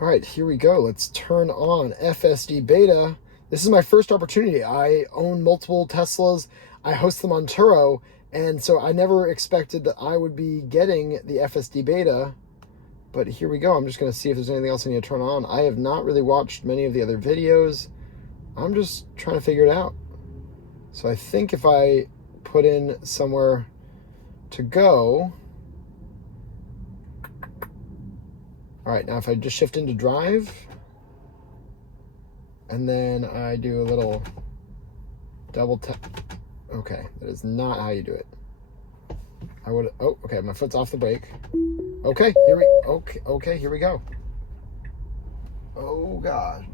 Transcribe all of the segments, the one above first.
All right, here we go. Let's turn on FSD Beta. This is my first opportunity. I own multiple Teslas. I host them on Turo, and so I never expected that I would be getting the FSD Beta. But here we go. I'm just going to see if there's anything else I need to turn on. I have not really watched many of the other videos. I'm just trying to figure it out. So I think if I put in somewhere to go... All right, now if I just shift into drive, and then I do a little double tap. Okay, that is not how you do it. I would, oh, okay, my foot's off the brake. Okay, here we go. Oh God,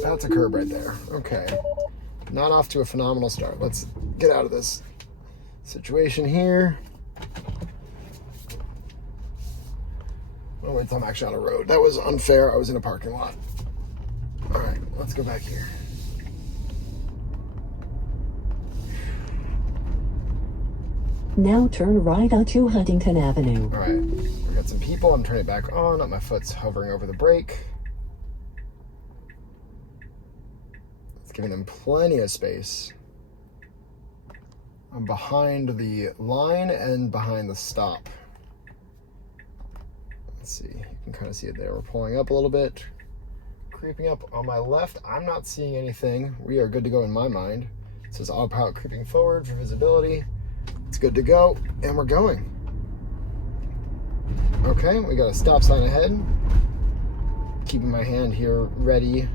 that's a curb right there. Okay, not off to a phenomenal start. Let's get out of this situation here. Oh, wait, I'm actually on a road. That was unfair. I was in a parking lot. All right, let's go back here. Now turn right onto Huntington Avenue. All right, we got some people. I'm turning it back on. My foot's hovering over the brake. It's giving them plenty of space. I'm behind the line and behind the stop. Let's see, you can kind of see it there. We're pulling up a little bit, creeping up on my left. I'm not seeing anything. We are good to go in my mind. It says autopilot creeping forward for visibility. It's good to go, and we're going. Okay, we got a stop sign ahead. Keeping my hand here ready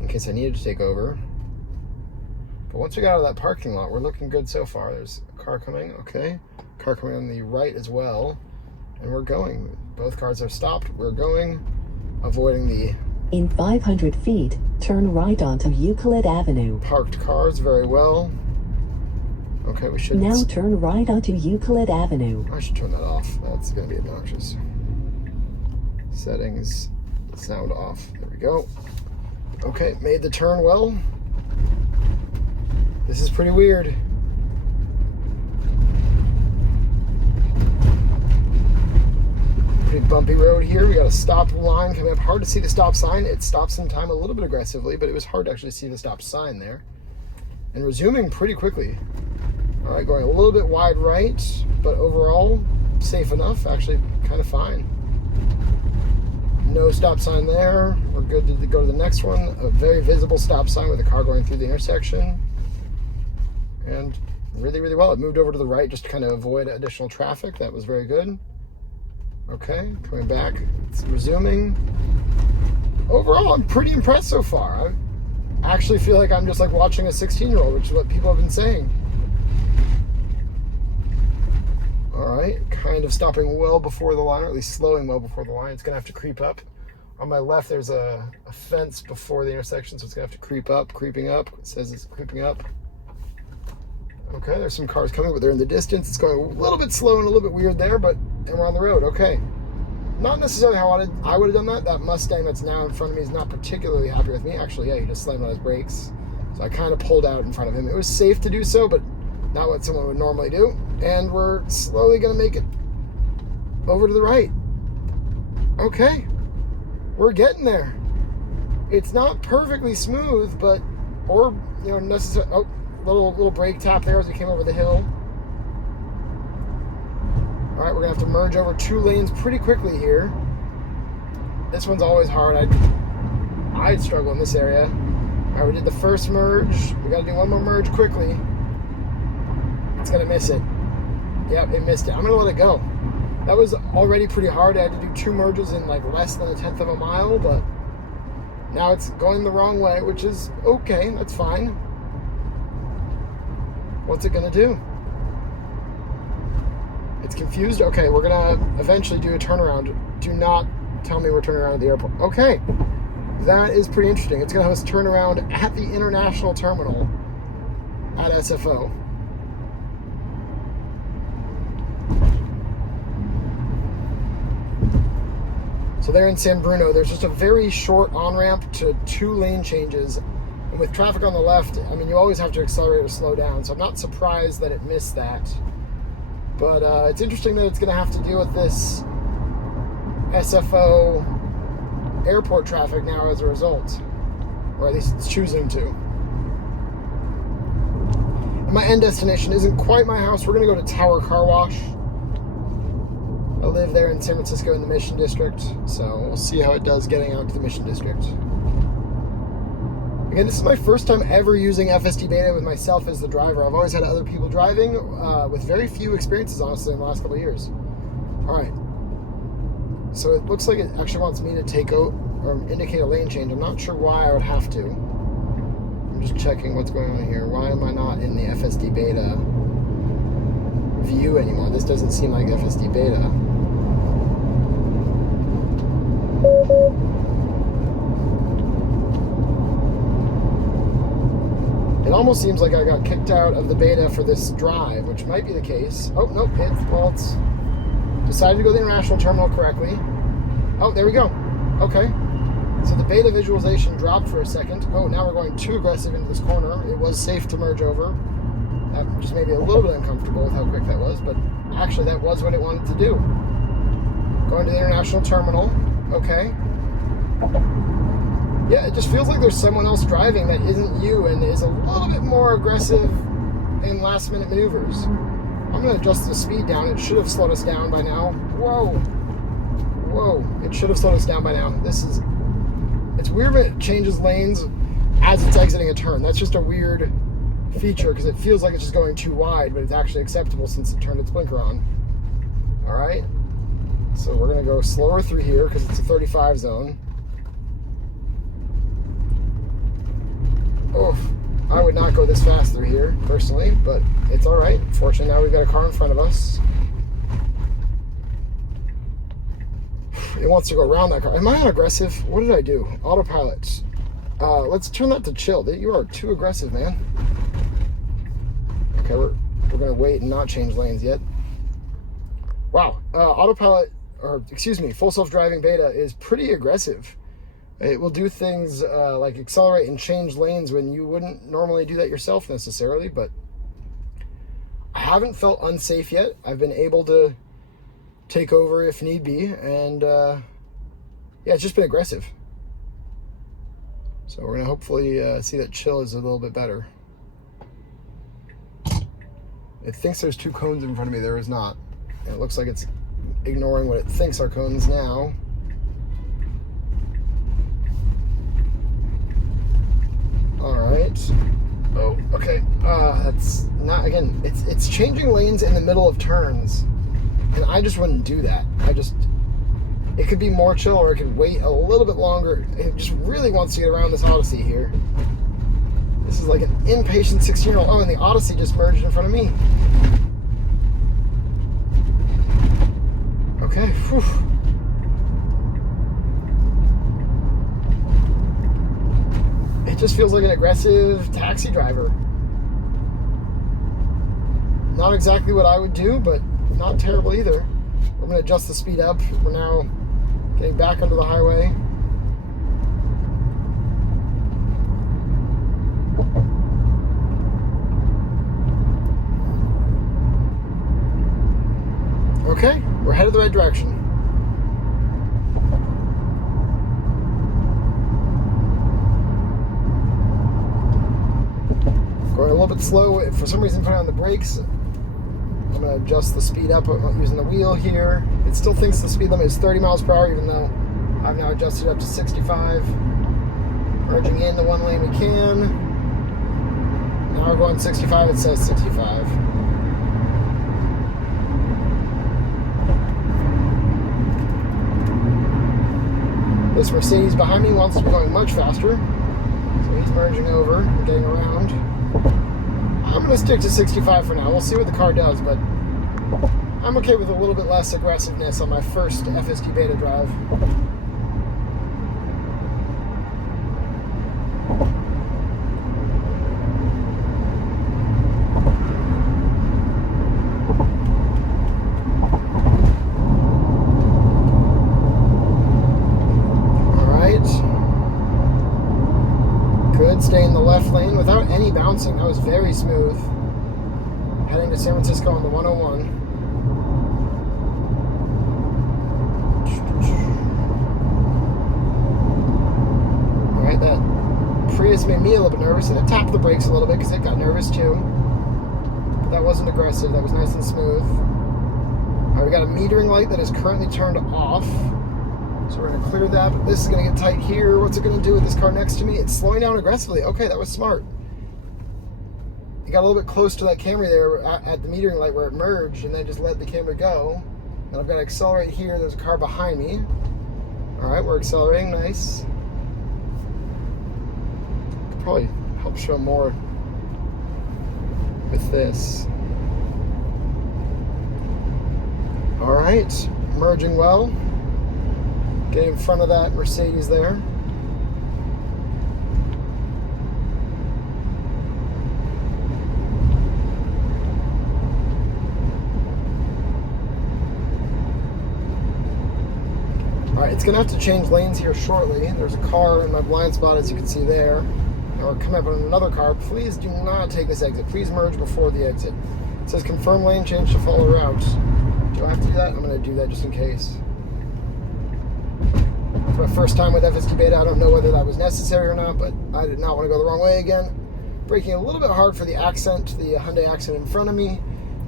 in case I needed to take over. But once we got out of that parking lot, we're looking good so far. There's a car coming, okay. Car coming on the right as well. And we're going. Both cars are stopped. We're going, avoiding the... In 500 feet, turn right onto Euclid Avenue. Parked cars very well. Okay, we should... Now turn right onto Euclid Avenue. I should turn that off. That's going to be obnoxious. Settings, sound off. There we go. Okay, made the turn well. This is pretty weird. Pretty bumpy road here. We got a stop line coming up. Hard to see the stop sign. It stops in time a little bit aggressively, but it was hard to actually see the stop sign there. And we're zooming pretty quickly. All right, going a little bit wide right, but overall safe enough. Actually, kind of fine. No stop sign there. We're good to go to the next one. A very visible stop sign with a car going through the intersection. And really, really well. It moved over to the right just to kind of avoid additional traffic. That was very good. Okay, coming back, it's resuming. Overall, I'm pretty impressed so far. I actually feel like I'm just like watching a 16-year-old, which is what people have been saying. All right, kind of stopping well before the line, or at least slowing well before the line. It's gonna have to creep up. On my left, there's a fence before the intersection, so it's gonna have to creep up, creeping up. It says it's creeping up. Okay, there's some cars coming, but they're in the distance. It's going a little bit slow and a little bit weird there, but and we're on the road. Okay, not necessarily how I would have done that. That Mustang that's now in front of me is not particularly happy with me. Actually, yeah, he just slammed on his brakes, so I kind of pulled out in front of him. It was safe to do so, but not what someone would normally do. And we're slowly gonna make it over to the right. Okay, we're getting there. It's not perfectly smooth, but necessarily. Oh. Little brake tap there as we came over the hill. All right, we're gonna have to merge over 2 lanes pretty quickly here. This one's always hard. I'd struggle in this area. All right, we did the first merge. We gotta do one more merge quickly. It's gonna miss it. Yep, it missed it. I'm gonna let it go. That was already pretty hard. I had to do 2 merges in like less than 1/10 of a mile, but now it's going the wrong way, which is okay. That's fine. What's it gonna do? It's confused. Okay, we're gonna eventually do a turnaround. Do not tell me we're turning around at the airport. Okay, that is pretty interesting. It's gonna host turnaround at the international terminal at SFO. So there in San Bruno, there's just a very short on-ramp to 2 lane changes. And with traffic on the left, I mean, you always have to accelerate or slow down. So I'm not surprised that it missed that. But it's interesting that it's going to have to deal with this SFO airport traffic now as a result, or at least it's choosing to. And my end destination isn't quite my house. We're going to go to Tower Car Wash. I live there in San Francisco in the Mission District, so we'll see how it does getting out to the Mission District. Again, this is my first time ever using FSD Beta with myself as the driver. I've always had other people driving with very few experiences, honestly, in the last couple of years. All right. So it looks like it actually wants me to take out or indicate a lane change. I'm not sure why I would have to. I'm just checking what's going on here. Why am I not in the FSD Beta view anymore? This doesn't seem like FSD Beta. It almost seems like I got kicked out of the beta for this drive, which might be the case. Oh, nope, it's decided to go to the international terminal correctly. Oh, there we go. Okay. So the beta visualization dropped for a second. Oh, now we're going too aggressive into this corner. It was safe to merge over. That just made me a little bit uncomfortable with how quick that was, but actually that was what it wanted to do. Going to the international terminal. Okay. Yeah, it just feels like there's someone else driving that isn't you and is a little bit more aggressive in last minute maneuvers. I'm going to adjust the speed down. It should have slowed us down by now. Whoa. It should have slowed us down by now. It's weird when it changes lanes as it's exiting a turn. That's just a weird feature because it feels like it's just going too wide, but it's actually acceptable since it turned its blinker on. All right. So we're going to go slower through here because it's a 35 zone. Oof. I would not go this fast through here, personally, but it's all right. Fortunately, now we've got a car in front of us. It wants to go around that car. Am I on aggressive? What did I do? Autopilot. Let's turn that to chill. You are too aggressive, man. Okay, we're going to wait and not change lanes yet. Wow. Autopilot, or excuse me, full self-driving beta is pretty aggressive. It will do things like accelerate and change lanes when you wouldn't normally do that yourself necessarily, but I haven't felt unsafe yet. I've been able to take over if need be, and yeah, it's just been aggressive. So we're going to hopefully see that chill is a little bit better. It thinks there's two cones in front of me. There is not. And it looks like it's ignoring what it thinks are cones now. All right. Oh, okay. That's not, again, it's changing lanes in the middle of turns. And I just wouldn't do that. It could be more chill or it could wait a little bit longer. It just really wants to get around this Odyssey here. This is like an impatient 16-year-old. Oh, and the Odyssey just merged in front of me. Okay, whew. It just feels like an aggressive taxi driver. Not exactly what I would do, but not terrible either. We're going to adjust the speed up. We're now getting back onto the highway. Okay, we're headed the right direction. Going a little bit slow. For some reason, putting on the brakes. I'm going to adjust the speed up using the wheel here. It still thinks the speed limit is 30 miles per hour, even though I've now adjusted it up to 65. Merging in the one lane we can. Now we're going 65. It says 65. This Mercedes behind me wants to be going much faster, so he's merging over and getting around. I'm going to stick to 65 for now. We'll see what the car does, but I'm okay with a little bit less aggressiveness on my first FSD Beta drive. Stay in the left lane without any bouncing. That was very smooth. Heading to San Francisco on the 101. nervous, made me a little bit nervous, and it tapped the brakes a little bit because it got nervous too. But that wasn't aggressive, that was nice and smooth. All right, we got a metering light that is currently turned off. So we're gonna clear that, but this is gonna get tight here. What's it gonna do with this car next to me? It's slowing down aggressively. Okay, that was smart. It got a little bit close to that Camry there at the metering light where it merged, and then just let the Camry go. And I've got to accelerate here. There's a car behind me. All right, we're accelerating, nice. Could probably help show more with this. All right, merging well. Getting in front of that Mercedes there. Alright, it's going to have to change lanes here shortly. There's a car in my blind spot, as you can see there. And we're coming up on another car. Please do not take this exit. Please merge before the exit. It says confirm lane change to follow route. Do I have to do that? I'm going to do that just in case. It's my first time with FSD Beta. I don't know whether that was necessary or not, but I did not want to go the wrong way again. Braking a little bit hard for the accent, the Hyundai accent in front of me.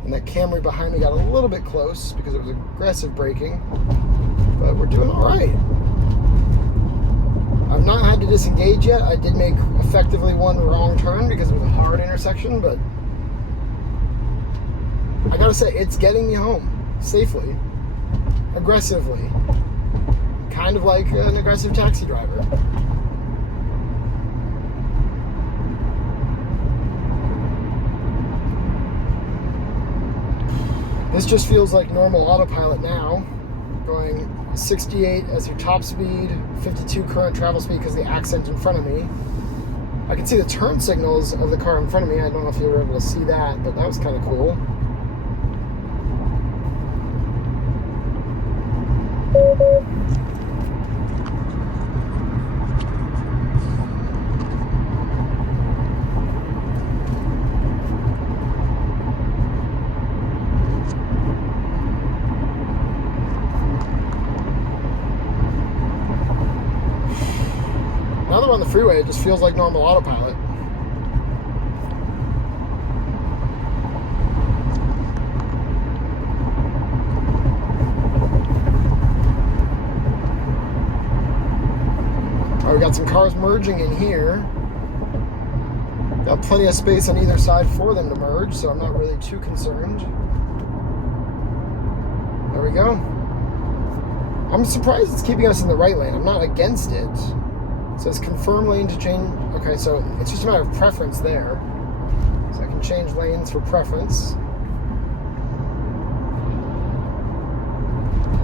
And that Camry behind me got a little bit close because it was aggressive braking. But we're doing all right. I've not had to disengage yet. I did make effectively one wrong turn because it was a hard intersection, but I gotta say, it's getting me home safely, aggressively, kind of like an aggressive taxi driver. This just feels like normal autopilot now, going 68 as your top speed, 52 current travel speed because of the accent in front of me. I can see the turn signals of the car in front of me. I don't know if you were able to see that, but that was kind of cool. Now that we're on the freeway, it just feels like normal autopilot. All right, we got some cars merging in here. Got plenty of space on either side for them to merge, so I'm not really too concerned. There we go. I'm surprised it's keeping us in the right lane. I'm not against it. It says confirm lane to change. Okay, so it's just a matter of preference there. So I can change lanes for preference.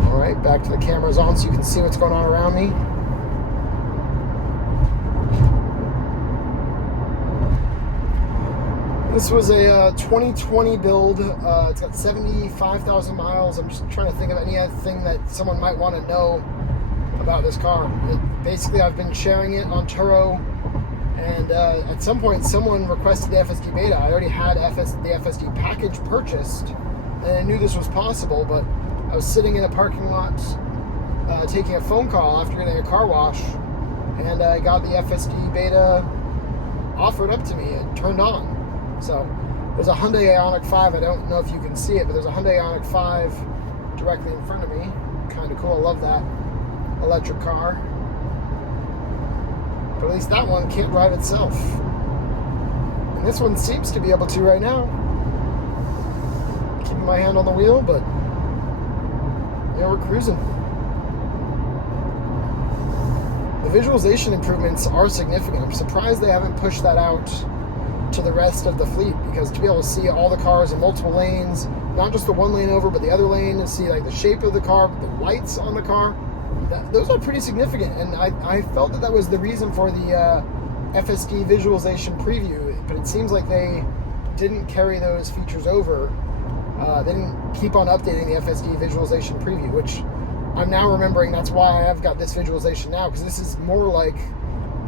All right, back to the cameras on so you can see what's going on around me. This was a 2020 build. It's got 75,000 miles. I'm just trying to think of anything that someone might want to know about this car. Basically, I've been sharing it on Turo, and at some point, someone requested the FSD Beta. I already had the FSD package purchased, and I knew this was possible, but I was sitting in a parking lot taking a phone call after getting a car wash, and I got the FSD Beta offered up to me and turned on. So there's a Hyundai Ioniq 5. I don't know if you can see it, but there's a Hyundai Ioniq 5 directly in front of me. Kind of cool. I love that electric car. But at least that one can't drive itself. And this one seems to be able to right now. Keeping my hand on the wheel, but yeah, we're cruising. The visualization improvements are significant. I'm surprised they haven't pushed that out to the rest of the fleet, because to be able to see all the cars in multiple lanes, not just the one lane over, but the other lane, and see like the shape of the car, the lights on the car, those are pretty significant. And I felt that was the reason for the FSD visualization preview, but it seems like they didn't carry those features over. They didn't keep on updating the FSD visualization preview, which I'm now remembering that's why I've got this visualization now, because this is more like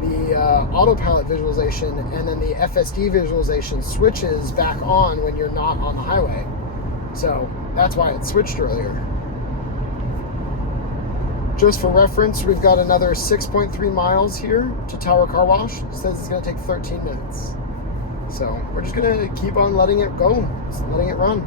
the autopilot visualization, and then the FSD visualization switches back on when you're not on the highway. So that's why it switched earlier. Just for reference, we've got another 6.3 miles here to Tower Car Wash. It says it's going to take 13 minutes. So we're just going to keep on letting it go, just letting it run.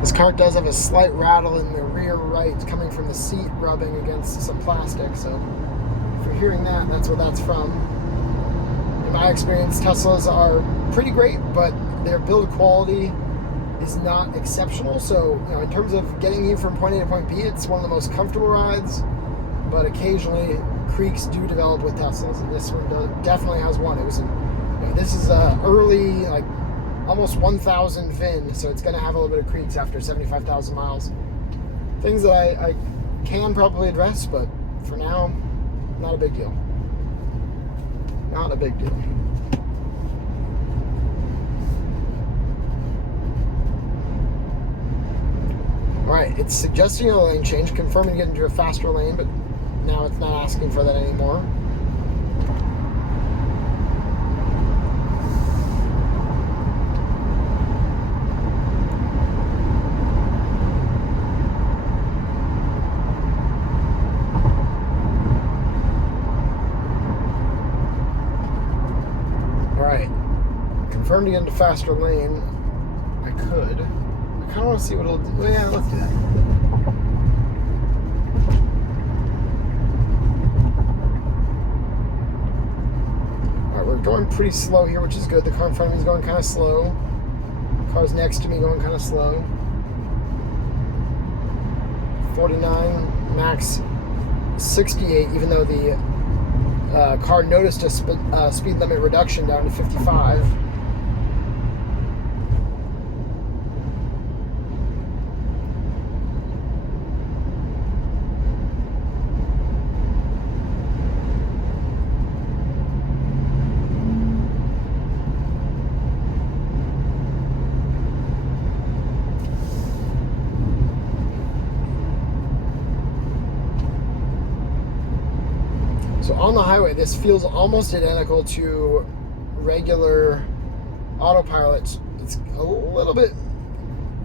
This car does have a slight rattle in the rear right coming from the seat rubbing against some plastic, so if you're hearing that, that's what that's from. In my experience, Teslas are pretty great, but their build quality is not exceptional. So, in terms of getting you from point A to point B, it's one of the most comfortable rides, but occasionally creaks do develop with Teslas, and this one definitely has one. It was, this is early, like almost 1,000 VIN, so it's going to have a little bit of creaks after 75,000 miles. Things that I can probably address, but for now, not a big deal. Not a big deal. Alright, it's suggesting a lane change, confirming to get into a faster lane, but now it's not asking for that anymore. Confirmed to get into faster lane. I could. I kind of want to see what it'll do. Well, yeah, let's do that. Alright, we're going pretty slow here, which is good. The car in front of me is going kind of slow. The car's next to me going kind of slow. 49, max 68, even though the car noticed a speed limit reduction down to 55. So on the highway, this feels almost identical to regular autopilot. It's a little bit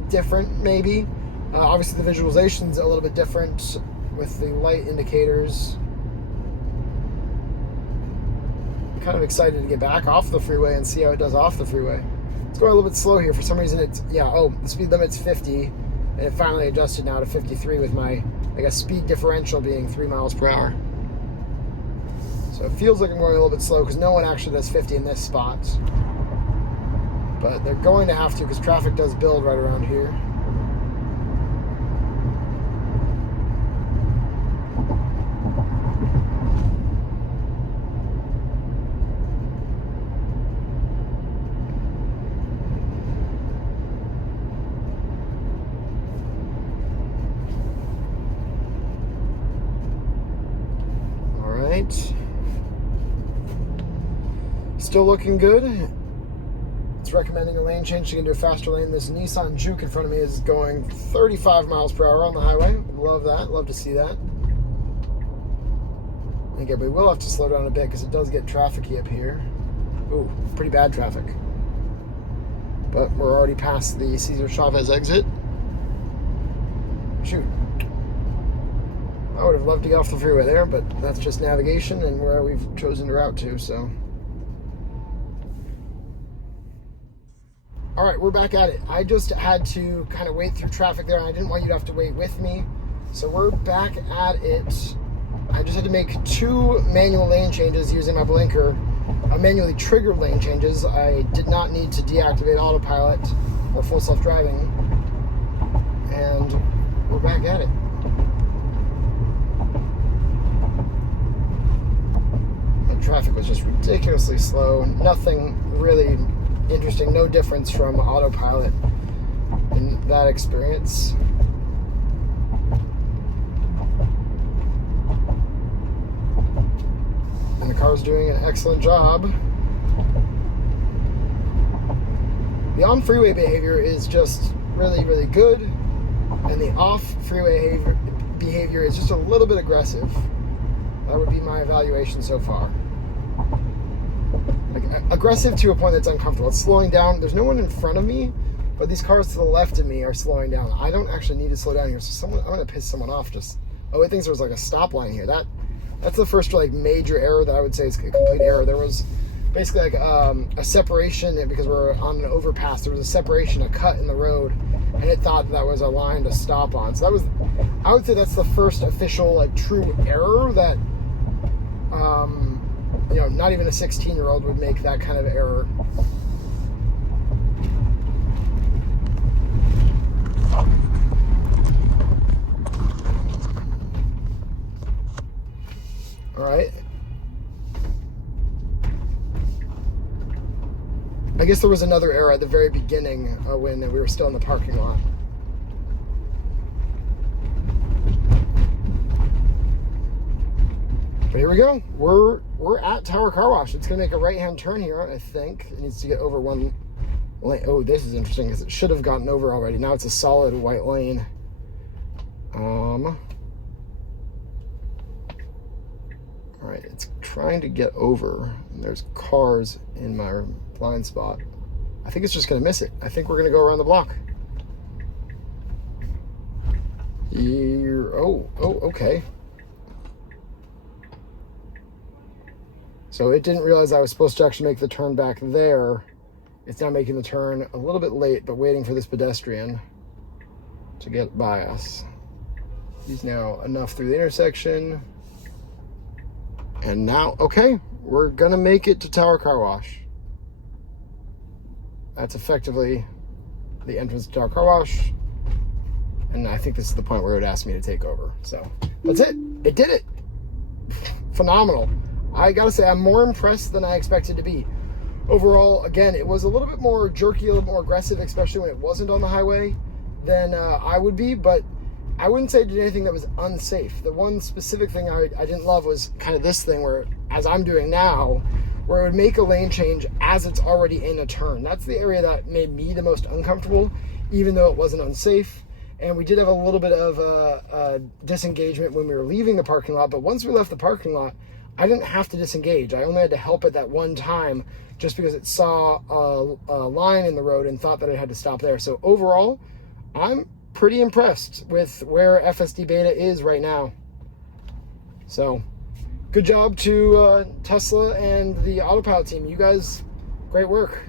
different, maybe. Obviously, the visualization's a little bit different with the light indicators. I'm kind of excited to get back off the freeway and see how it does off the freeway. It's going a little bit slow here. For some reason, it's, the speed limit's 50, and it finally adjusted now to 53 with my, speed differential being 3 miles per hour. So it feels like I'm going a little bit slow because no one actually does 50 in this spot. But they're going to have to because traffic does build right around here. All right. Still looking good. It's recommending a lane change to get into a faster lane. This Nissan Juke in front of me is going 35 miles per hour on the highway. Love that. Love to see that. And again, we will have to slow down a bit because it does get trafficy up here. Ooh, pretty bad traffic. But we're already past the Cesar Chavez exit. Shoot. I would have loved to get off the freeway there, but that's just navigation and where we've chosen to route to, so. All right, we're back at it. I just had to kind of wait through traffic there, and I didn't want you to have to wait with me. So we're back at it. I just had to make 2 manual lane changes using my blinker. Manually triggered lane changes. I did not need to deactivate autopilot or full self-driving. And we're back at it. The traffic was just ridiculously slow. Nothing really interesting, no difference from autopilot in that experience. And the car's doing an excellent job. The on-freeway behavior is just really, really good, and the off-freeway behavior is just a little bit aggressive. That would be my evaluation so far. like aggressive to a point that's uncomfortable. It's slowing down. There's no one in front of me, but these cars to the left of me are slowing down. I don't actually need to slow down here, so I'm gonna piss someone off. Oh, it thinks there was like a stop line here. That's the first like major error that I would say is a complete error. There was basically like a separation because we're on an overpass. There was a separation, a cut in the road, and it thought that was a line to stop on. So I would say that's the first official like true error that not even a 16-year-old would make that kind of error. All right. I guess there was another error at the very beginning when we were still in the parking lot. But here we go. We're at Tower Car Wash. It's gonna make a right-hand turn here, I think. It needs to get over one lane. Oh, this is interesting because it should have gotten over already. Now it's a solid white lane. All right, it's trying to get over. And there's cars in my blind spot. I think it's just gonna miss it. I think we're gonna go around the block. Here, okay. So it didn't realize I was supposed to actually make the turn back there. It's now making the turn a little bit late, but waiting for this pedestrian to get by us. He's now enough through the intersection. And now, okay, we're gonna make it to Tower Car Wash. That's effectively the entrance to Tower Car Wash. And I think this is the point where it asked me to take over. So that's it. It did it. Phenomenal. I gotta say, I'm more impressed than I expected to be. Overall, again, it was a little bit more jerky, a little more aggressive, especially when it wasn't on the highway, than I would be, but I wouldn't say it did anything that was unsafe. The one specific thing I didn't love was kind of this thing where, as I'm doing now, where it would make a lane change as it's already in a turn. That's the area that made me the most uncomfortable, even though it wasn't unsafe. And we did have a little bit of disengagement when we were leaving the parking lot, but once we left the parking lot, I didn't have to disengage. I only had to help it that one time just because it saw a line in the road and thought that it had to stop there. So overall, I'm pretty impressed with where FSD Beta is right now. So good job to Tesla and the Autopilot team. You guys, great work.